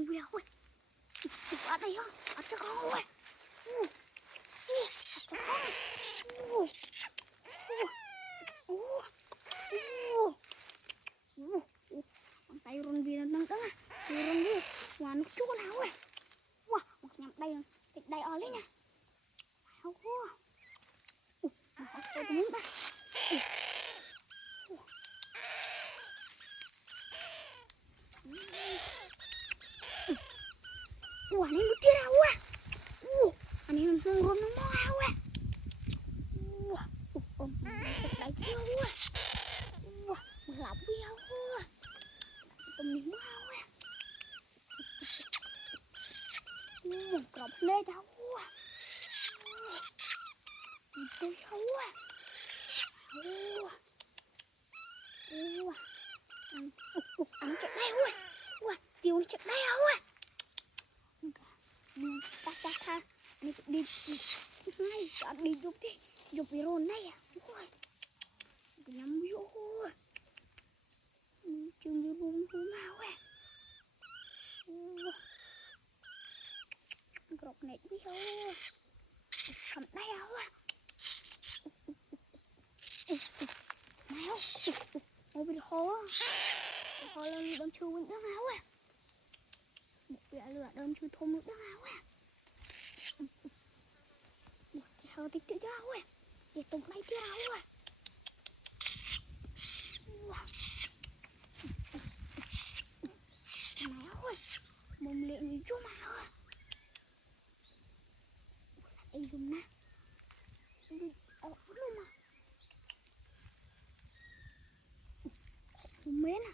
rừng vèo ơi. Ở đây á, ở cho con ơi. Cho con. Bàn tay run vì nâng tưng à. Run vì ngoài nước chú nào ơi. Wow, một nhắm đây thịt đầy ở lên nha. Wow. Mà có tôi muốn ta. Anh em kia đâu á. Anh em run run nó mò đâu á. Thịt đầy kia á. Lọc video á. Tụi mình mò á. Cọp lê đâu á. Tôi xấu á. Anh chạy đây ui. Tiêu nó chạy đây ui. Ta tha. Đi ngay. Chọn đi dục đi. Dục đi rôn này à. Ui. Nhắm vô. Chừng như bùng hú mau à. Gọc này đi hô. Cầm đây à. Này không? Ôi bị hố á. Hố lên đâm chư bên đất áo à. Một bẻ lửa đâm chư thôm nước đất áo à. Một cái hờ tích tích áo à. Để tụng đây tiết áo à. Này áo à. Mồm liện như chú mà áo à. Ê dùng nè. Ồ luôn mà. Mến à.